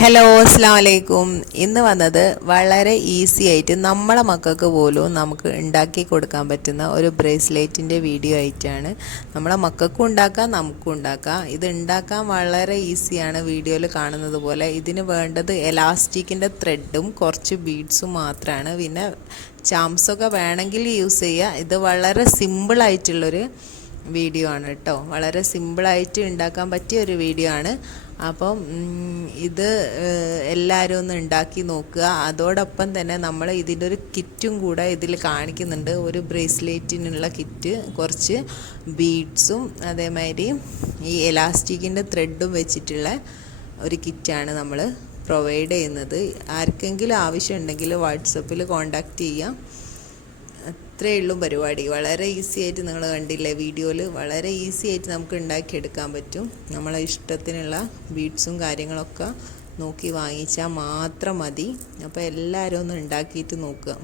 Hello അസ്സാം വലൈക്കും ഇന്ന് വന്നത് വളരെ ഈസി ആയിട്ട് നമ്മളെ മക്കൾക്ക് പോലും നമുക്ക് ഉണ്ടാക്കി കൊടുക്കാൻ പറ്റുന്ന ഒരു ബ്രേസ്ലെറ്റിന്റെ വീഡിയോ ആയിട്ടാണ് നമ്മളെ മക്കൾക്കും ഉണ്ടാക്കാം നമുക്കും ഉണ്ടാക്കാം. ഇത് ഉണ്ടാക്കാൻ വളരെ ഈസിയാണ് വീഡിയോയിൽ കാണുന്നത് പോലെ. ഇതിന് വേണ്ടത് എലാസ്റ്റിക്കിന്റെ ത്രെഡും കുറച്ച് ബീഡ്സും മാത്രമാണ് പിന്നെ ചാംസൊക്കെ വേണമെങ്കിൽ യൂസ് ചെയ്യുക ഇത് വളരെ സിമ്പിളായിട്ടുള്ളൊരു വീഡിയോ ആണ് കേട്ടോ. വളരെ സിമ്പിളായിട്ട് ഉണ്ടാക്കാൻ പറ്റിയ ഒരു വീഡിയോ ആണ്. അപ്പം ഇത് എല്ലാവരും ഒന്ന് ഉണ്ടാക്കി നോക്കുക. അതോടൊപ്പം തന്നെ നമ്മൾ ഇതിന്റെ ഒരു കിറ്റും കൂടെ ഇതിൽ കാണിക്കുന്നുണ്ട്. ഒരു ബ്രേസ്ലെറ്റിനുള്ള കിറ്റ് കുറച്ച് ബീഡ്സും അതേമാതിരി ഈ എലാസ്റ്റിക്കിന്റെ ത്രെഡും വെച്ചിട്ടുള്ള ഒരു കിറ്റാണ് നമ്മൾ പ്രൊവൈഡ് ചെയ്യുന്നത്. ആർക്കെങ്കിലും ആവശ്യമുണ്ടെങ്കിൽ വാട്സപ്പിൽ കോണ്ടാക്ട് ചെയ്യാം. അത്രയേ ഉള്ളൂ പരിപാടി. വളരെ ഈസി ആയിട്ട് നിങ്ങൾ കണ്ടില്ലേ വീഡിയോയിൽ വളരെ ഈസി ആയിട്ട് നമുക്ക് ഉണ്ടാക്കിയെടുക്കാൻ പറ്റും. നമ്മളെ ഇഷ്ടത്തിനുള്ള ബീഡ്സും കാര്യങ്ങളൊക്കെ നോക്കി വാങ്ങിച്ചാൽ മാത്രം മതി. അപ്പോൾ എല്ലാവരും ഒന്ന് ഉണ്ടാക്കിയിട്ട് നോക്കുക